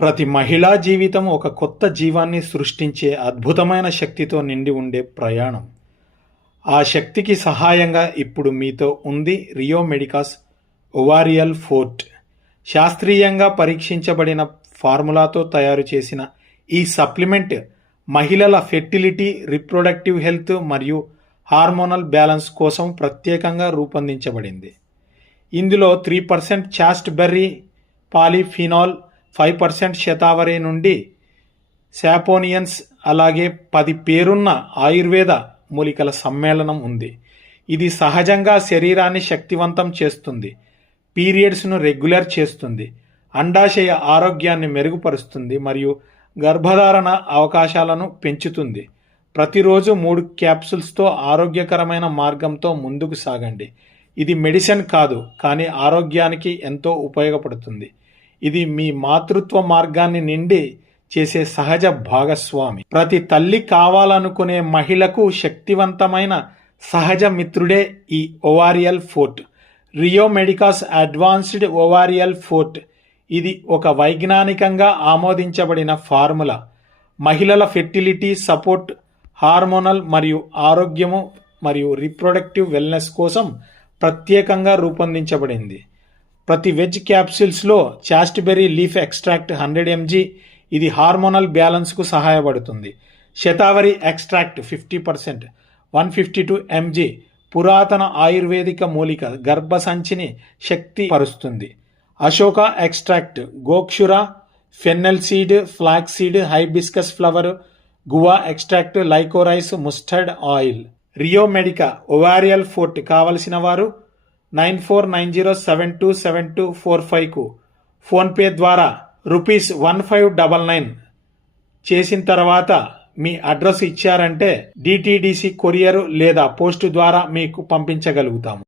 ప్రతి మహిళా జీవితం ఒక కొత్త జీవాన్ని సృష్టించే అద్భుతమైన శక్తితో నిండి ఉండే ప్రయాణం. ఆ శక్తికి సహాయంగా ఇప్పుడు మీతో ఉంది రియో మెడికాస్ ఒవారియల్ ఫోర్ట్. శాస్త్రీయంగా పరీక్షించబడిన ఫార్ములాతో తయారు చేసిన ఈ సప్లిమెంట్ మహిళల ఫెర్టిలిటీ రిప్రొడక్టివ్ హెల్త్ మరియు హార్మోనల్ బ్యాలెన్స్ కోసం ప్రత్యేకంగా రూపొందించబడింది. ఇందులో three percent chaste berry polyphenol five percent shatavari నుండి శాపోనియన్స్ అలాగే పది పేరున్న ఆయుర్వేద మూలికల సమ్మేళనం ఉంది. ఇది సహజంగా శరీరాన్ని శక్తివంతం చేస్తుంది. పీరియడ్స్ను రెగ్యులర్ చేస్తుంది. అండాశయ ఆరోగ్యాన్ని మెరుగుపరుస్తుంది మరియు గర్భధారణ అవకాశాలను పెంచుతుంది. ప్రతిరోజు మూడు క్యాప్సుల్స్తో ఆరోగ్యకరమైన మార్గంతో ముందుకు సాగండి. ఇది మెడిసిన్ కాదు కానీ ఆరోగ్యానికి ఎంతో ఉపయోగపడుతుంది. ఇది మీ మాతృత్వ మార్గాన్ని నిండి చేసే సహజ భాగస్వామి. ప్రతి తల్లి కావాలనుకునే మహిళకు శక్తివంతమైన సహజ మిత్రుడే ఈ ovarial forte. Rio Medicas advanced ovarial forte. ఇది ఒక వైజ్ఞానికంగా ఆమోదించబడిన ఫార్ములా. మహిళల ఫెర్టిలిటీ సపోర్ట్ హార్మోనల్ మరియు ఆరోగ్యము మరియు రిప్రొడక్టివ్ వెల్నెస్ కోసం ప్రత్యేకంగా రూపొందించబడింది. ప్రతి veg క్యాప్సూల్స్లో chasteberry leaf extract hundred MG. ఇది హార్మోనల్ బ్యాలెన్స్కు సహాయపడుతుంది. Shatavari extract fifty percent one fifty two MG. పురాతన ఆయుర్వేదిక మూలిక గర్భసంచిని శక్తిపరుస్తుంది. Ashoka extract gokshura fennel seed flax seed hibiscus flower guava extract liquorice mustard oil. Rio Medica ovarial forte కావలసిన వారు nine four nine zero seven two seven two four ఫైవ్కు PhonePe ద్వారా rupees one five double nine చేసిన తర్వాత మీ address ఇచ్చారంటే DTDC courier లేదా post ద్వారా మీకు పంపించగలుగుతాము.